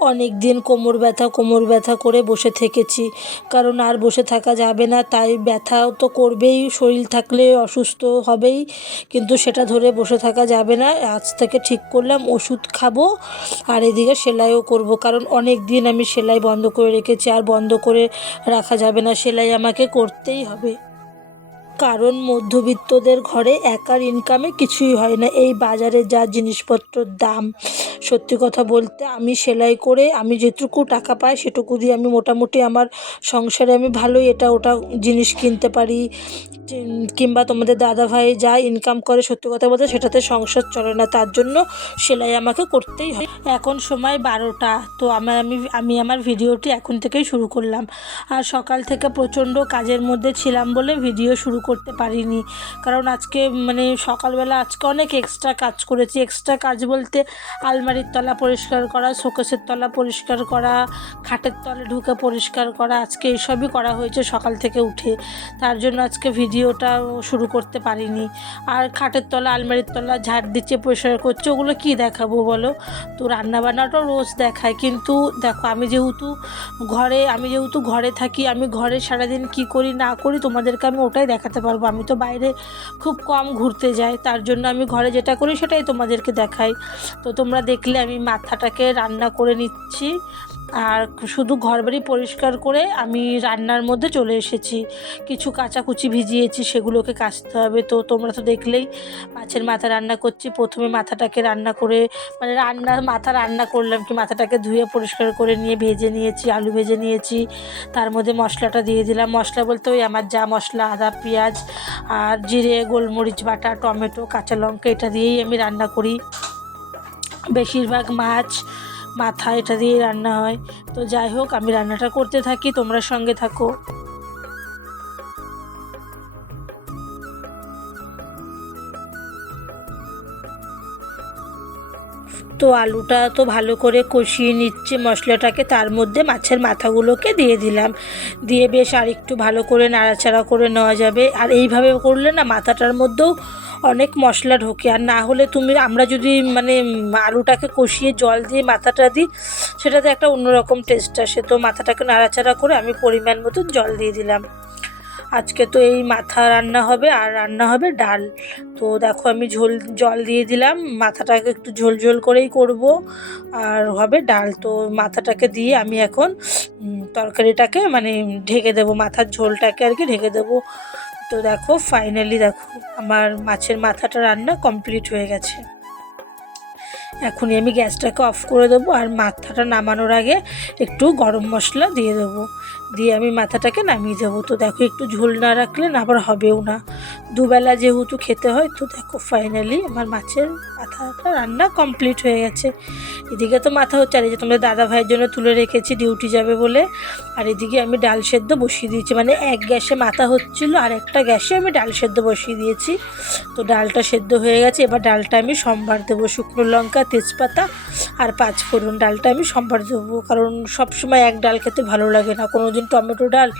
অনেক দিন কোমর ব্যথা কোমর ব্যথা করে বসে থেকেছি। কারণ আর বসে থাকা যাবে না, তাই ব্যথাও তো করবেই, শরীর থাকলে অসুস্থ হবেই, কিন্তু সেটা ধরে বসে থাকা যাবে না। আজ থেকে ঠিক করলাম, ওষুধ খাব, আর এদিকে সেলাইও করব। কারণ অনেক দিন আমি সেলাই বন্ধ করে রেখেছি, আর বন্ধ করে রাখা যাবে না, সেলাই আমাকে করতেই হবে। কারণ মধ্যবিত্তদের ঘরে একার ইনকামে কিছুই হয় না। এই বাজারে যা জিনিসপত্রর দাম, সত্যি কথা বলতে আমি সেলাই করে আমি যেটুকু টাকা পাই সেটুকু দিয়ে আমি মোটামুটি আমার সংসারে আমি ভালোই এটা ওটা জিনিস কিনতে পারি। কিংবা তোমাদের দাদাভাই যা ইনকাম করে সত্যি কথা বলতে সেটাতে সংসার চলে না। তার জন্য সেলাই আমাকে করতেই হয়। এখন সময় বারোটা, তো আমার আমি আমি আমার ভিডিওটি এখন থেকেই শুরু করলাম। আর সকাল থেকে প্রচণ্ড কাজের মধ্যে ছিলাম বলে ভিডিও শুরু করতে পারিনি। কারণ আজকে মানে সকালবেলা আজকে অনেক এক্সট্রা কাজ করেছি। এক্সট্রা কাজ বলতে আলমারির তলা পরিষ্কার করা, শোকেসের তলা পরিষ্কার করা, খাটের তলে ঢুকে পরিষ্কার করা, আজকে এইসবই করা হয়েছে সকাল থেকে উঠে। তার জন্য আজকে ভিডিওটা শুরু করতে পারিনি। আর খাটের তলা, আলমারির তলা ঝাড় দিচ্ছে, পরিষ্কার করছে, ওগুলো কী দেখাবো বলো? তো রান্নাবান্নাটাও রোজ দেখায়। কিন্তু দেখো, আমি যেহেতু ঘরে, আমি যেহেতু ঘরে থাকি, আমি ঘরে সারাদিন কি করি না করি তোমাদেরকে আমি ওটাই দেখাতে পারব। আমি তো বাইরে খুব কম ঘুরতে যাই, তার জন্য আমি ঘরে যেটা করি সেটাই তোমাদেরকে দেখাই। তো তোমরা দেখলে আমি মাথাটাকে রান্না করে নিচ্ছি। আর শুধু ঘরবাড়ি পরিষ্কার করে আমি রান্নার মধ্যে চলে এসেছি। কিছু কাচাকুচি ভিজিয়েছি, সেগুলোকে কাচতে হবে। তো তোমরা তো দেখলেই মাছের মাথা রান্না করছি। প্রথমে মাথাটাকে রান্না করে মানে রান্না মাথা রান্না করলাম কি, মাথাটাকে ধুয়ে পরিষ্কার করে নিয়ে ভেজে নিয়েছি, আলু ভেজে নিয়েছি। তার মধ্যে মশলাটা দিয়ে দিলাম। মশলা বলতে ওই আমার যা মশলা, আদা, পেঁয়াজ আর জিরে, গোলমরিচ, বাটা, টমেটো, কাঁচা লঙ্কা, এটা দিয়েই আমি রান্না করি। বেশিরভাগ মাছ মাথা এটা দিয়ে রান্না হয়। তো যাই হোক, আমি রান্নাটা করতে থাকি, তোমরা সঙ্গে থাকো। তো আলুটা তো ভালো করে কষিয়ে নিচ্ছে মশলাটাকে, তার মধ্যে মাছের মাথাগুলোকে দিয়ে দিলাম। দিয়ে বেশ আর একটু ভালো করে নাড়াচাড়া করে নেওয়া যাবে। আর এইভাবে করলে না মাথাটার মধ্যেও অনেক মশলা ঢোকে। আর না হলে তুমি, আমরা যদি মানে আলুটাকে কষিয়ে জল দিয়ে মাথাটা দিই, সেটাতে একটা অন্যরকম টেস্ট আসে। তো মাথাটাকে নাড়াচাড়া করে আমি পরিমাণ মতন জল দিয়ে দিলাম। আজকে তো এই মাথা রান্না হবে, আর রান্না হবে ডাল। তো দেখো আমি ঝোল, জল দিয়ে দিলাম, মাথাটাকে একটু ঝোল ঝোল করেই করব, আর হবে ডাল। তো মাথাটাকে দিয়ে আমি এখন তরকারিটাকে মানে ঢেকে দেবো, মাথার ঝোলটাকে আর কি ঢেকে দেবো। তো দেখো ফাইনালি দেখো, আমার মাছের মাথাটা রান্না কমপ্লিট হয়ে গেছে। এখনই আমি গ্যাসটাকে অফ করে দেবো আর মাথাটা নামানোর আগে একটু গরম মশলা দিয়ে দেবো। দিয়ে আমি মাথাটাকে নামিয়ে দেবো। তো দেখো একটু ঝোল না রাখলে না আবার হবেও না। দুবেলা যেহেতু খেতে হয়, তো দেখো ফাইনালি আমার মাছের মাথাটা রান্না কমপ্লিট হয়ে গেছে। এদিকে তো মাথা হচ্ছে আর এই যে তোমাদের দাদা ভাইয়ের জন্য তুলে রেখেছি ডিউটি যাবে বলে। আর এদিকে আমি ডাল সেদ্ধ বসিয়ে দিয়েছি। মানে এক গ্যাসে মাথা হচ্ছিল, আর একটা গ্যাসে আমি ডাল সেদ্ধ বসিয়ে দিয়েছি। তো ডালটা সেদ্ধ হয়ে গেছে। এবার ডালটা আমি সম্বার দেবো শুকনো লঙ্কা তেজপাতা আর পাঁচ ফোড়ন ডালটা আমি সম্ভার দেবো। কারণ সবসময় এক ডাল খেতে ভালো লাগে না। কোনো দিন টমেটো ডাল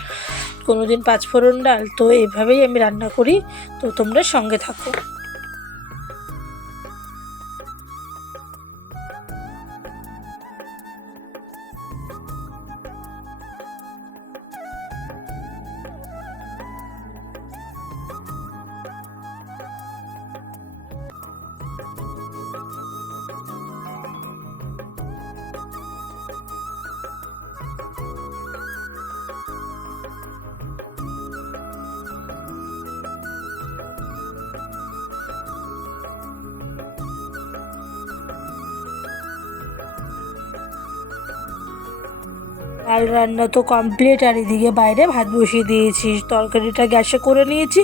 কোনো দিন পাঁচ ফোড়ন ডাল, তো এইভাবেই আমি রান্না করি। তো তোমরা সঙ্গে থাকো। ডাল রান্না তো কমপ্লিট আর এদিকে বাইরে ভাত বসিয়ে দিয়েছি। তরকারিটা গ্যাসে করে নিয়েছি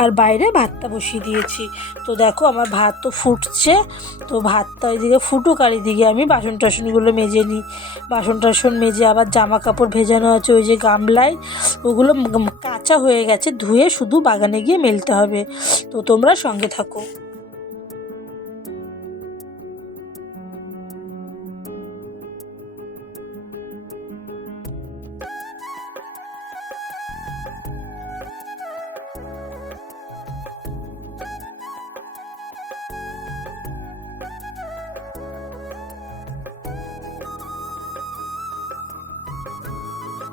আর বাইরে ভাতটা বসিয়ে দিয়েছি। তো দেখো আমার ভাত তো ফুটছে, তো ভাতটা এদিকে ফুটুক আর এদিকে আমি বাসন টাসনগুলো মেজে নিই। বাসন টাসন মেজে আবার জামা কাপড় ভেজানো আছে, ওই যে গামলায়, ওগুলো কাঁচা হয়ে গেছে, ধুয়ে শুধু বাগানে গিয়ে মেলতে হবে। তো তোমরা সঙ্গে থাকো।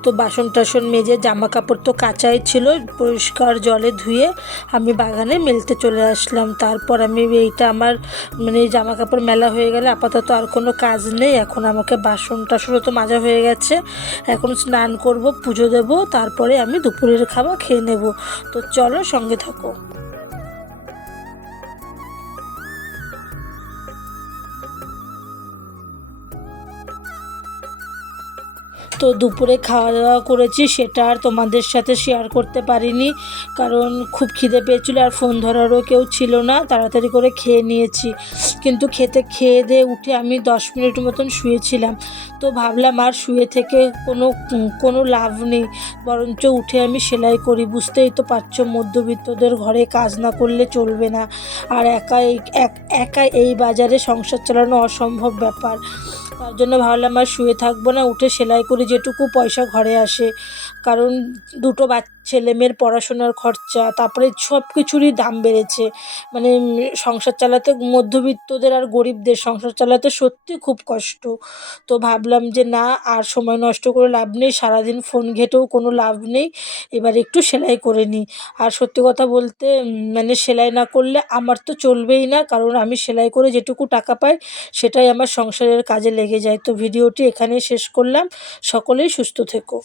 তো বাসন টাসন মেজে জামা কাপড় তো কাচাই ছিল, পরিষ্কার জলে ধুয়ে আমি বাগানে মেলতে চলে আসলাম। তারপর আমি এইটা আমার মানে জামা কাপড় মেলা হয়ে গেলে আপাতত আর কোনো কাজ নেই। এখন আমাকে বাসন টাসনও তো মাজা হয়ে গেছে। এখন স্নান করব, পুজো দেব, তারপরে আমি দুপুরের খাবার খেয়ে নেব। তো চলো সঙ্গে থাকো। তো দুপুরে খাওয়া দাওয়া করেছি, সেটা আর তোমাদের সাথে শেয়ার করতে পারিনি। কারণ খুব খিদে পেয়েছিল আর ফোন ধরারও কেউ ছিল না, তাড়াতাড়ি করে খেয়ে নিয়েছি। কিন্তু খেতে, খেয়ে দিয়ে উঠে আমি দশ মিনিট মতন শুয়েছিলাম। তো ভাবলাম আর শুয়ে থেকে কোনো কোনো লাভ নেই। বরঞ্চ উঠে আমি সেলাই করি, বুঝতেই তো পারছ মধ্যবিত্তদের ঘরে কাজ না করলে চলবে না। আর একা এই, এক- একা এই বাজারে সংসার চালানো অসম্ভব ব্যাপার। তার জন্য ভাবলাম আর শুয়ে থাকব না, উঠে সেলাই করে যেটুকু পয়সা ঘরে আসে কারণ দুটো বাচ্চা ছেলে মেয়ের পড়াশোনার খরচা, তারপরে সব কিছুরই দাম বেড়েছে। মানে সংসার চালাতে মধ্যবিত্তদের আর গরিবদের সংসার চালাতে সত্যি খুব কষ্ট। তো ভাবলাম যে, না, আর সময় নষ্ট করে লাভ নেই, সারাদিন ফোন ঘেটেও কোনো লাভ নেই, এবার একটু সেলাই করে নিই। আর সত্যি কথা বলতে মানে সেলাই না করলে আমার তো চলবেই না, কারণ আমি সেলাই করে যেটুকু টাকা পাই, সেটাই আমার সংসারের কাজে লেগে যায়। তো ভিডিওটি এখানেই শেষ করলাম। সকলেই সুস্থ থেকো।